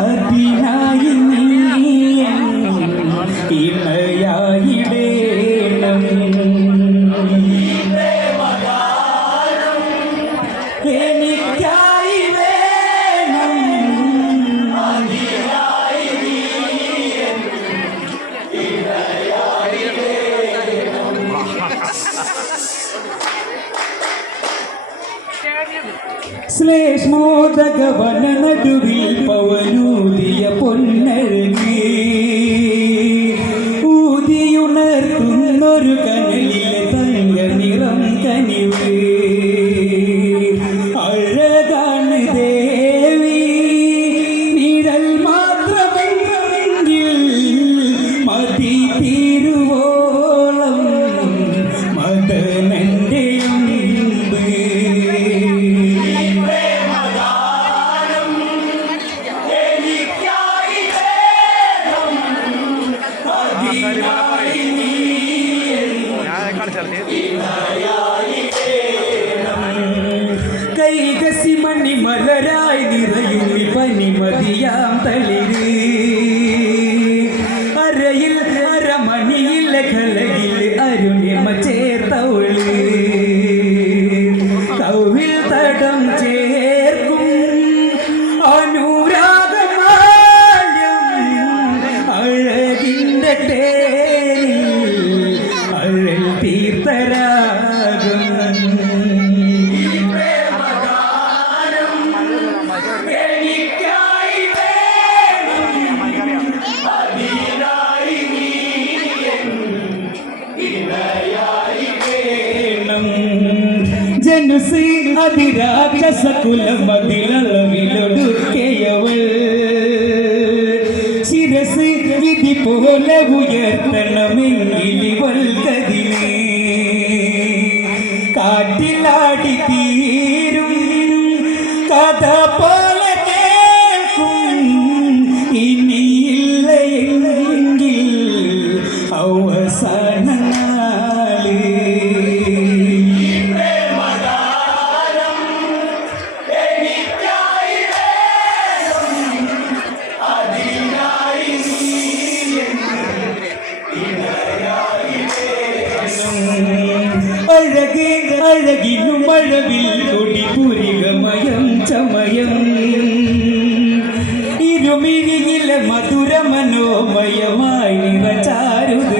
അഭിനായി ഇമയായി ശ്ലേഷ്മോദകവന നടുവിൽ പവനൂരിയ പൊന്നഴകി അതിരാജസകുലമതിലളവിലൊടുക്കയവൾ ശിരസ് വിധി പോലെ ഉയർത്തണമെങ്കിലിവൾ കതിനേ മഞ്ഞുമിരിയിലെ മധുര മനോമയമായി നിറചാരുത്.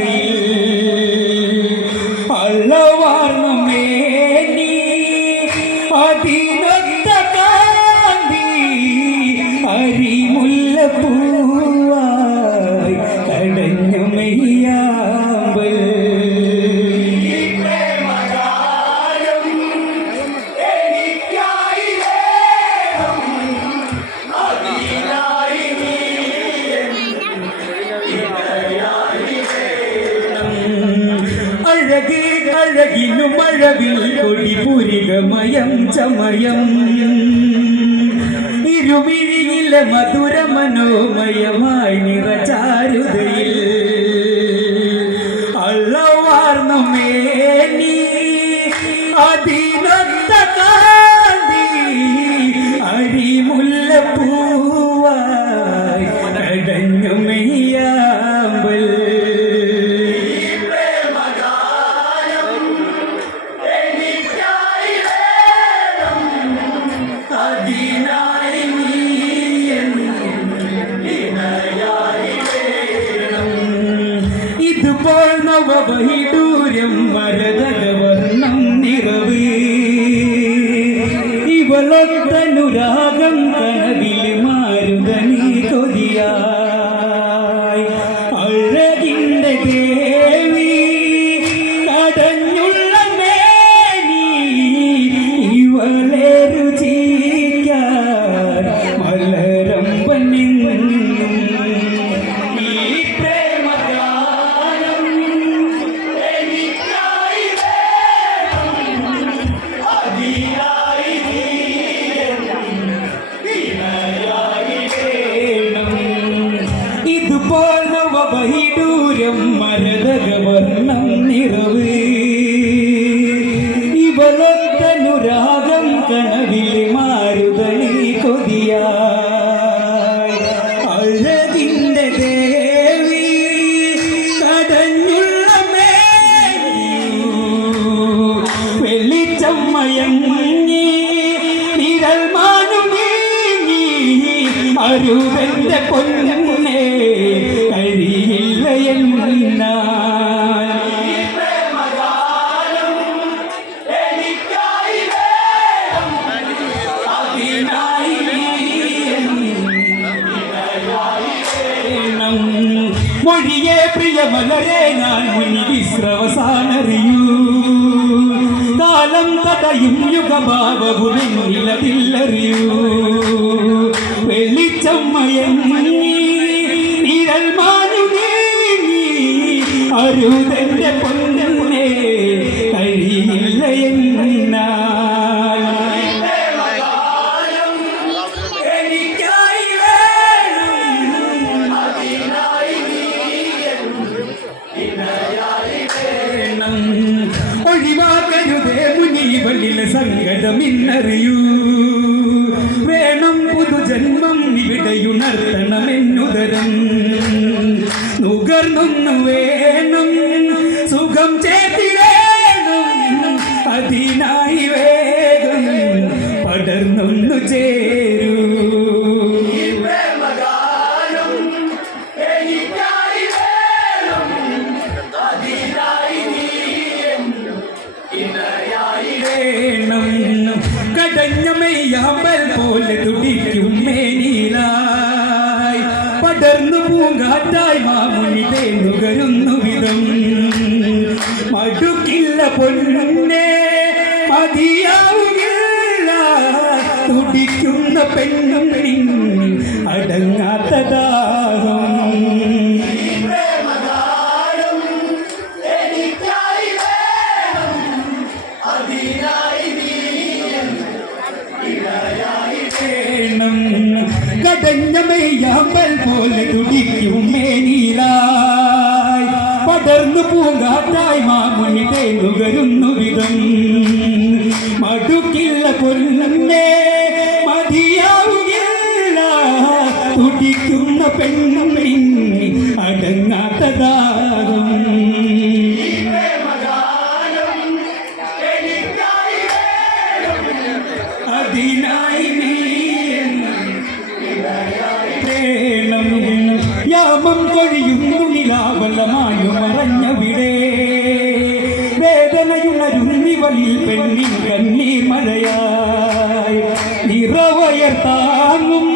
ചമയം ചമയം. ഇരുമിഴിയിലെ മധുര മനോമയമായി നിറചാരുതയിൽ താരകവർണം നിറവ് ഇവളൊത്തനുരാഗം കണവിൽ മാരുതലി കൊതിയായി. അഴതിന്റെ ദേവി കടഞ്ഞുള്ള വെളിച്ചമ്മയം നിഴൽ മാനുമേ അരുതന്റെ മൊഴിയെ പ്രിയമലരെ ഞാൻ മുനി വിശ്രവസാനറിയൂ. കാലം തടയും യുഗഭാവകുമെന്നിലതില്ലറിയൂ വെള്ളിച്ചമ്മയങ്ങി നിഴൽ മാനുകേ നീങ്ങി പുതുജന്മം ഇവിടെയുണർത്തണമെന്നുതരം നുകർന്നൊന്നു തേനുകരുന്നു വിധം മടുക്കില്ല പൊന്നെ മതിയാവുകയില്ല. തുടിക്കുന്ന പെണ്ണും അടങ്ങാത്തതാകും. കടഞ്ഞ മെയ്യാമ്പൽ പോലെ തുടിക്കും മേനീലായി. പടർന്നു പൂങ്കാറ്റായി മാമുനി തേനുകരുന്നു വിധം. മടുക്കില്ല പൊന്നെ മതിയാവുകില്ല തുടിക്കുന്ന പെണ്ണും അടങ്ങാത്തതാകും താങ്ങും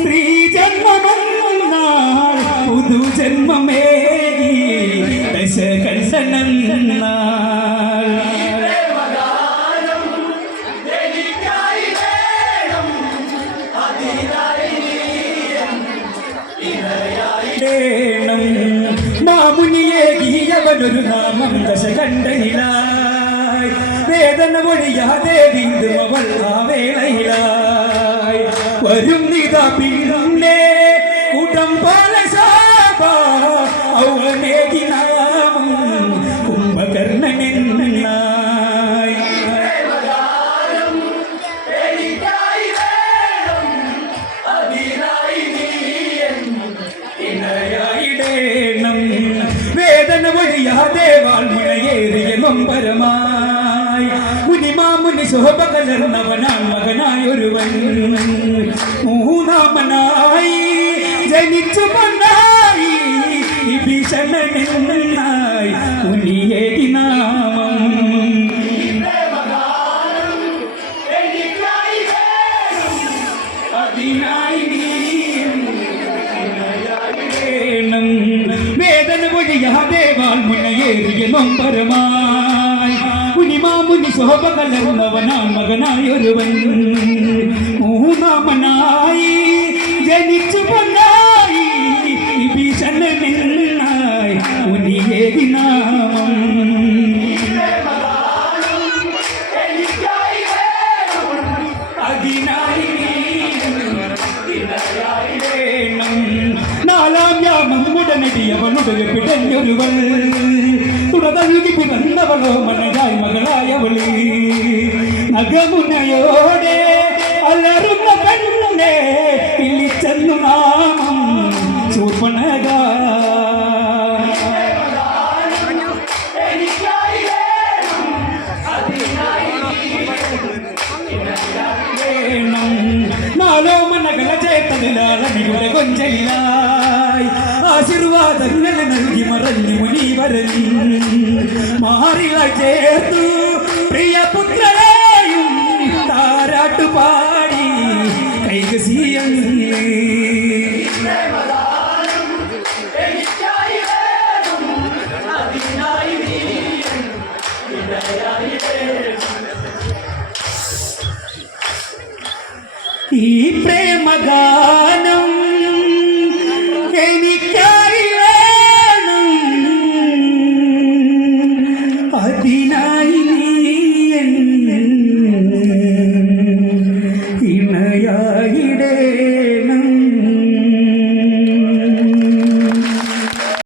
സ്ത്രീ ജന്മമെന്നാൾ പുതുജന്മമേകി ദശ കൽസനെന്നാൾ നാമം ദശ ദശകണ്ഠനിലായി. വേദന ഒഴിയാതെ വീണ്ടും അവൾ ആ വേളയിലായി. വരും നിത പിന്നെ കൂട്ടം പോലെ കുംഭകർണനെന്ന വേദന വഴിയാതെ വാൾമുനയേറിയ മമ്പരമായി മുനിമാമുനി ശോഭ കലർന്നവനാൻ മകനായൊരുവൻ. മൂന്നാമനായി ജനിച്ചു പൊന്നായി ഭീഷണനായി മുനിയേകി നാമം അതിനായി നീ വേണം വേദന ഒഴിയാതെ വാൾമുനയേറിയ നൊമ്പരമായി മുനിമാമുനി ശോഭ കലർന്നവനാൻ മകനായൊരുവൻ മൂന്നാമനായി ജനിച്ചു പൊന്നായി ഭീഷണനായി മുനിയേകി നാമം. നാലാം യാമം ഉടനടിയവനുടനെ പിടഞ്ഞൊരുവൾ. തുടതഴുകി പിറന്നവളോ മനരായി മകളായവളി നഗമുനയോടെ അലറുന്ന പെണ്ണെ വിളിച്ചെന്നു നാമം ചൂർപ്പണക നാലോ മനകള ചേത്തക മുതലാളമിയുടെ കൊഞ്ചലിലായി ആശീർവാദങ്ങൾ നൽകി മറഞ്ഞു മുനീവരൻ മാറിലായി ചേർത്തു പ്രിയപുത്രനെയും താരാട്ടു പാടി. കൈകസിയങ്ങ് ഈ പ്രേമഗാനം